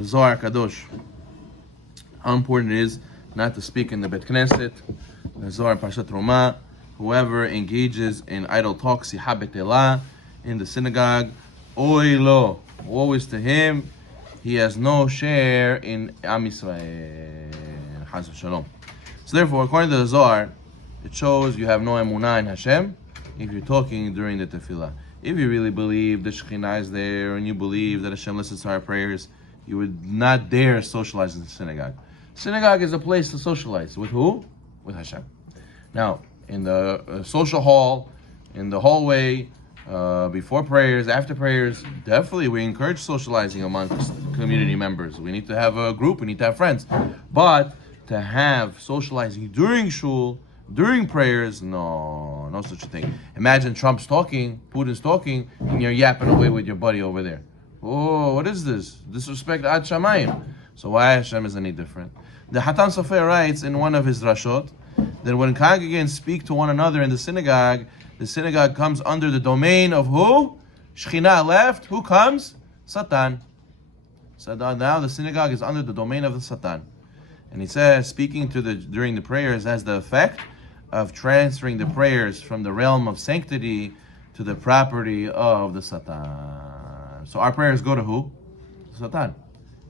the Zohar Kadosh, how important it is not to speak in the Bet Knesset, the Zohar Parshat Romah. Whoever engages in idle talk, siha betela, in the synagogue, oy lo, woe is to him, he has no share in Am Yisrael. Chas v'shalom. So therefore, according to the Zohar, it shows you have no emunah in Hashem if you're talking during the tefillah. If you really believe the Shekhinah is there and you believe that Hashem listens to our prayers, you would not dare socialize in the synagogue. Synagogue is a place to socialize. With who? With Hashem. Now, in the social hall, in the hallway, before prayers, after prayers, definitely we encourage socializing amongst community members. We need to have a group, we need to have friends. But to have socializing during shul, during prayers, no such a thing. Imagine Trump's talking, Putin's talking, and you're yapping away with your buddy over there. Oh, what is this? Disrespect Ad Shamayim. So why Hashem is any different? The Hatan Sofer writes in one of his rashot that when congregants speak to one another in the synagogue comes under the domain of who? Shekhinah left. Who comes? Satan. So now the synagogue is under the domain of the Satan. And he says, speaking during the prayers has the effect of transferring the prayers from the realm of sanctity to the property of the Satan. So our prayers go to who? Satan.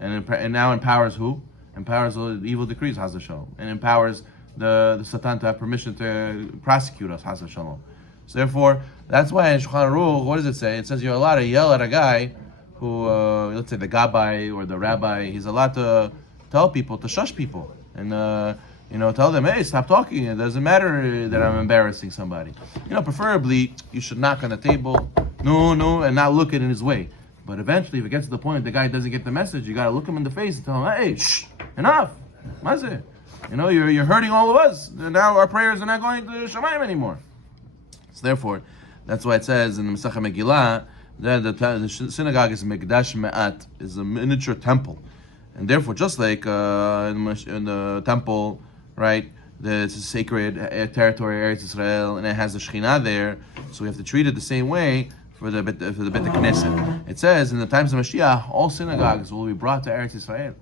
And now empowers who? Empowers the evil decrees, Haz v'Shalom. And empowers the Satan to have permission to prosecute us, Haz v'Shalom. So therefore, that's why in Shulchan Aruch, what does it say? It says you're allowed to yell at a guy who, let's say the gabbai or the rabbi, he's allowed to tell people, to shush people. And, tell them, hey, stop talking. It doesn't matter that I'm embarrassing somebody. Preferably, you should knock on the table, no, and not look it in his way. But eventually, if it gets to the point the guy doesn't get the message, you got to look him in the face and tell him, hey, shh, enough. Mazeh. You're hurting all of us. Now our prayers are not going to Shamayim anymore. So therefore, that's why it says in the Masechah Megillah that the synagogue is Mikdash Me'at, is a miniature temple. And therefore, just like in the temple, right, it's a sacred territory, Eretz Israel, and it has the Shekhinah there, so we have to treat it the same way for the Bet Knesset. It says in the times of Mashiach, all synagogues will be brought to Eretz Israel.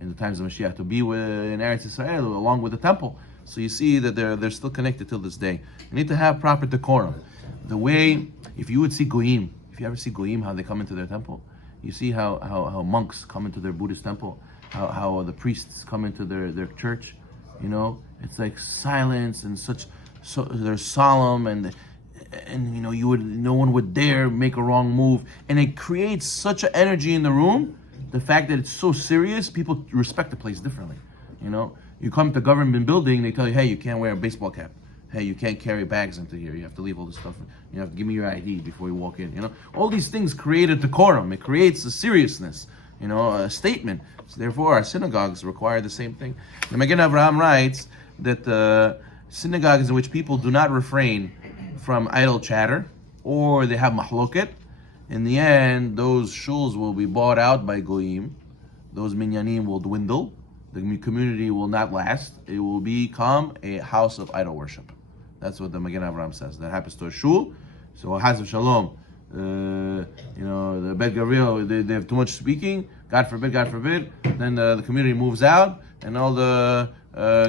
In the times of Mashiach, to be in Eretz Israel along with the temple. So you see that they're still connected till this day. You need to have proper decorum. The way, if you would see Goyim, if you ever see Goyim, how they come into their temple, you see how monks come into their Buddhist temple, how the priests come into their church. It's like silence and they're solemn and no one would dare make a wrong move, and it creates such an energy in the room. The fact that it's so serious, people respect the place differently. You come to a government building, they tell you, hey, you can't wear a baseball cap. Hey, you can't carry bags into here. You have to leave all this stuff. You have to give me your ID before you walk in. All these things create a decorum. It creates a seriousness, a statement. So therefore, our synagogues require the same thing. The Magen Avraham writes that synagogues in which people do not refrain from idle chatter, or they have mahloket, in the end, those shuls will be bought out by goyim. Those minyanim will dwindle. The community will not last. It will become a house of idol worship. That's what the Magen Avraham says. That happens to a shul. So Haz v'Shalom, the Bet Gavril, they have too much speaking. God forbid. Then the community moves out, and all the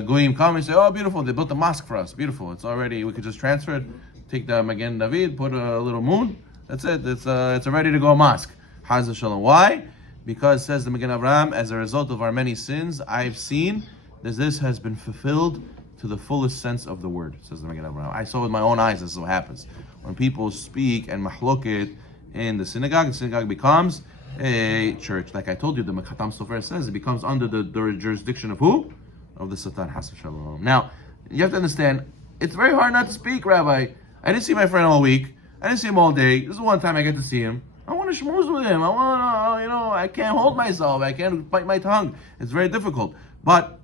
goyim come and say, "Oh, beautiful! They built a mosque for us. Beautiful. It's already. We could just transfer it. Take the Magen David, put a little moon. That's it. It's a ready to go mosque. Haz v'Shalom. Why? Because, says the Magen Avraham, as a result of our many sins, I've seen that this has been fulfilled to the fullest sense of the word, says the Magen Avraham. I saw with my own eyes this is what happens. When people speak and mahloket in the synagogue becomes a church. Like I told you, the Khatam Sofer says it becomes under the jurisdiction of who? Of the Satan, Has v'Shalom. Now, you have to understand, it's very hard not to speak, Rabbi. I didn't see my friend all week. I didn't see him all day. This is one time I get to see him. I want to schmooze with him. I can't hold myself. I can't bite my tongue. It's very difficult. But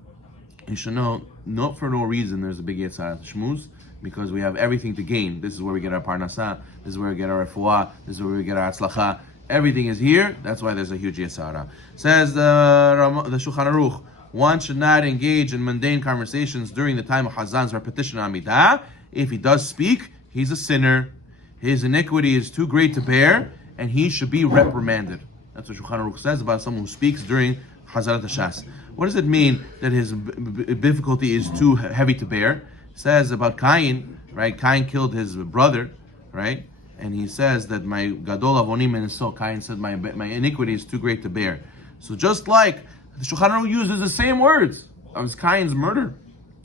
you should know, not for no reason, there's a big yitzhar to schmooze, because we have everything to gain. This is where we get our parnasah. This is where we get our refuah. This is where we get our atzlacha. Everything is here. That's why there's a huge yitzhara. Says the Shulchan Aruch, one should not engage in mundane conversations during the time of Hazan's repetition Amidah. If he does speak, he's a sinner. His iniquity is too great to bear, and he should be reprimanded. That's what Shulchan Aruch says about someone who speaks during Hazarat HaShas. What does it mean that his difficulty is too heavy to bear? It says about Cain, right? Cain killed his brother, right? And he says that my Gadol Avonim and so Cain said my iniquity is too great to bear. So just like the Shulchan Aruch uses the same words of Cain's murder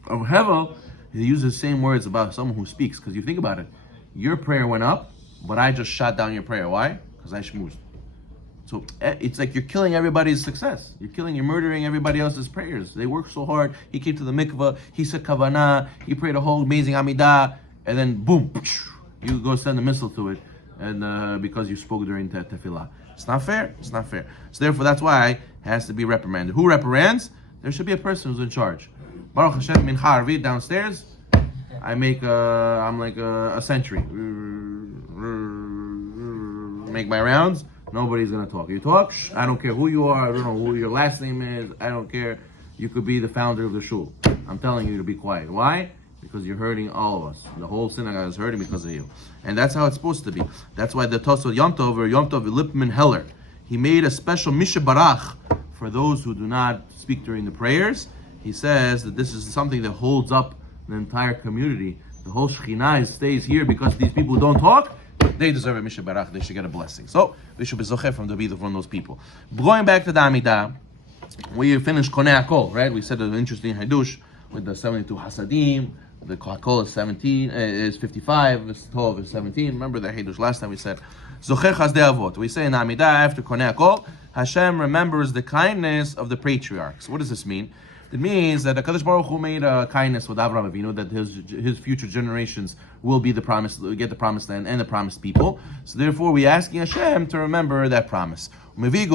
of Hevel, he uses the same words about someone who speaks. Because you think about it, your prayer went up, but I just shot down your prayer. Why? Because I schmoozed. So it's like you're killing everybody's success. You're murdering everybody else's prayers. They worked so hard. He came to the mikvah, he said kavanah, he prayed a whole amazing amidah, and then boom, you go send a missile to it, and because you spoke during tefillah. It's not fair. It's not fair. So therefore, that's why it has to be reprimanded. Who reprimands? There should be a person who's in charge. Baruch Hashem, mincha arvit downstairs. I'm like a sentry. Make my rounds. Nobody's gonna talk. You talk, I don't care who you are, I don't know who your last name is, I don't care. You could be the founder of the shul. I'm telling you to be quiet. Why? Because you're hurting all of us. The whole synagogue is hurting because of you. And that's how it's supposed to be. That's why the Tosfot Yom Tov or Yom Tov Lipman Heller, he made a special Mishabarach for those who do not speak during the prayers. He says that this is something that holds up the entire community. The whole Shekhinah stays here because these people who don't talk, they deserve a Mishnah Barach, they should get a blessing. So, we should be zocher from from those people. Going back to the Amidah, we finished Konei HaKol, right? We said an interesting Hadush with the 72 Hasadim, the HaKol is 17, is 55, the Tov is 17. Remember the Hadush last time we said, Zocher Chazdei Avot. We say in Amidah, after Konei HaKol, Hashem remembers the kindness of the patriarchs. What does this mean? It means that HaKadosh Baruch Hu made a kindness with Avraham Avinu, that his future generations will be the promised, get the promised land and the promised people. So therefore, we asking Hashem to remember that promise. And He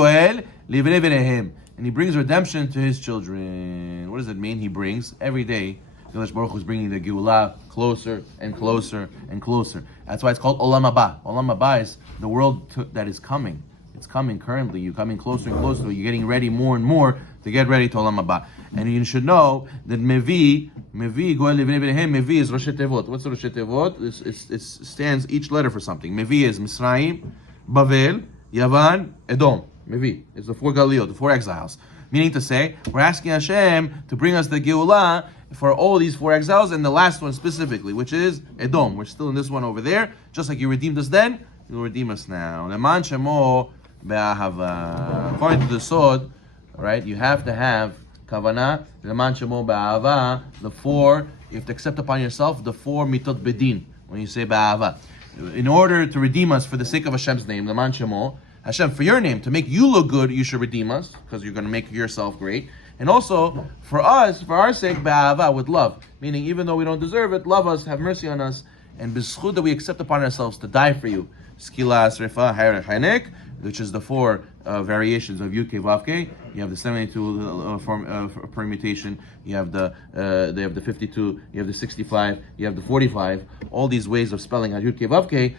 brings redemption to His children. What does it mean? He brings every day. HaKadosh Baruch Hu is bringing the Geulah closer and closer and closer. That's why it's called Olam Haba. Olam Haba is the world that is coming. It's coming currently. You're coming closer and closer. You're getting ready more and more to get ready to Olam Haba. And you should know that Mevi is Rosh Tevot. What's Rosh Tevot? It stands each letter for something. Mevi is Misraim, Bavel, Yavan, Edom. Mevi. It's the 4 Galiot, the 4 exiles. Meaning to say, we're asking Hashem to bring us the Geulah for all these 4 exiles, and the last one specifically, which is Edom. We're still in this one over there. Just like you redeemed us then, you'll redeem us now. Leman Shemo Be'ahava. According to the Sod, right, you have to have Kavanah, Leman Shemo Be'ahava, the 4, you have to accept upon yourself the 4 mitot bedin, when you say Be'ahava. In order to redeem us for the sake of Hashem's name, Leman Shemo, Hashem, for your name, to make you look good, you should redeem us, because you're going to make yourself great. And also, for us, for our sake, Be'ahava, with love. Meaning, even though we don't deserve it, love us, have mercy on us, and b'zchut that we accept upon ourselves to die for you. Skila, Srefa, Hayrech, Hanek, which is the 4 variations of Yud Kei Vav Kei. You have the 72 permutation. You have the 52. You have the 65. You have the 45. All these ways of spelling out Yud Kei Vav Kei.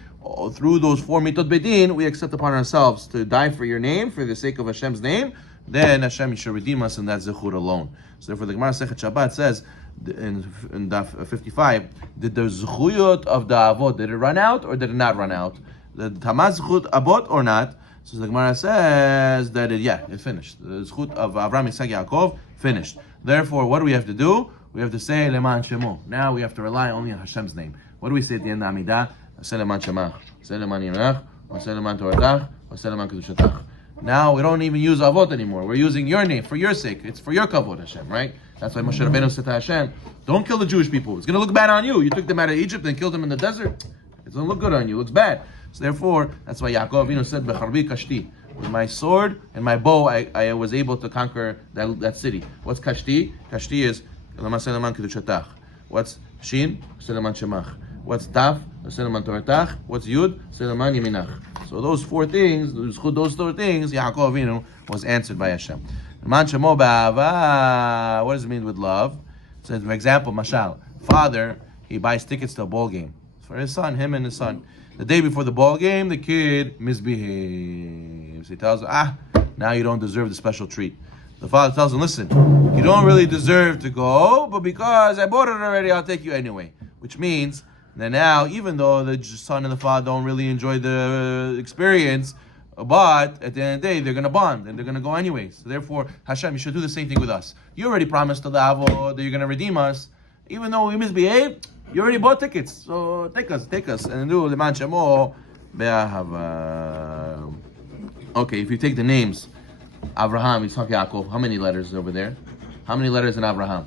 Through those 4 mitot bedin, we accept upon ourselves to die for your name, for the sake of Hashem's name. Then Hashem, you should redeem us, and that's zechut alone. So therefore, the Gemara Sechet Shabbat says in Daf 55, did the zechuyot of the avot, did it run out or did it not run out? The tamaz zechut abot or not? So the Gemara says that it finished. The zechut of Avraham, Yitzhak, Yaakov finished. Therefore, what do we have to do? We have to say Leman Shemo. Now we have to rely only on Hashem's name. What do we say at the end of Amidah? Aseh Leman Shemach, Aseh Leman Yirach, Aseh Leman Toratach, Aseh Leman Kedushatach. Now we don't even use avot anymore. We're using your name for your sake. It's for your kavod, Hashem, right? That's why Moshe Rabbeinu said to Hashem, don't kill the Jewish people. It's going to look bad on you. You took them out of Egypt and killed them in the desert. It's going to look good on you. It looks bad. So therefore, that's why Yaakov Avinu said, Becharbi kashti. With my sword and my bow, I was able to conquer that city. What's kashti? Kashti is Lamaseh Leman Kedushatach. What's shin? Seleman Shemach. What's taf? Seleman Toratach. What's yud? Seleman Yeminach. So those 4 things, those 4 things, Yaakov Avinu was answered by Hashem. Man Shemo Ba'ava. What does it mean with love? So, for example, Mashal, father, he buys tickets to a ball game for his son, him and his son. The day before the ball game, the kid misbehaves. He tells him, now you don't deserve the special treat. The father tells him, listen, you don't really deserve to go, but because I bought it already, I'll take you anyway. Which means that now, even though the son and the father don't really enjoy the experience, But at the end of the day, they're going to bond and they're going to go anyways. So therefore, Hashem, you should do the same thing with us. You already promised to the Avod that you're going to redeem us. Even though we misbehave, you already bought tickets. So take us. And do the man Shemo Be'ahava. Okay, if you take the names, Avraham, Yitzhak, Yaakov, how many letters over there? How many letters in Avraham?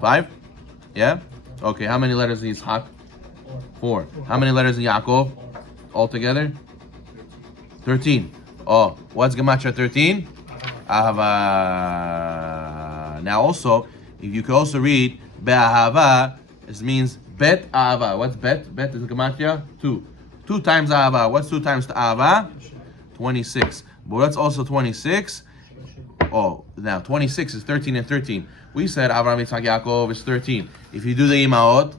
5? Yeah? Okay, how many letters in Yitzhak? 4. How many letters in Yaakov? Altogether? 13. Oh, what's Gematria 13? Ahava. Now also, if you could also read Be'ahava, it means Bet Ahava. What's Bet? Bet is Gematria 2. 2 times Ahava. What's 2 times to Ahava? 26. But that's also 26. Oh, now 26 is 13 and 13. We said Avraham, Yitzhak, Yaakov is 13. If you do the Imaot,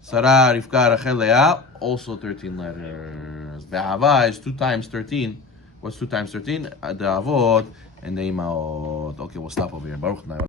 Sarah, Rivka, Rachel, Leah, also 13 letters. Be'ahava is 2 times 13. What's 2 times 13? The Avot and the Imaot. Okay, we'll stop over here. Baruch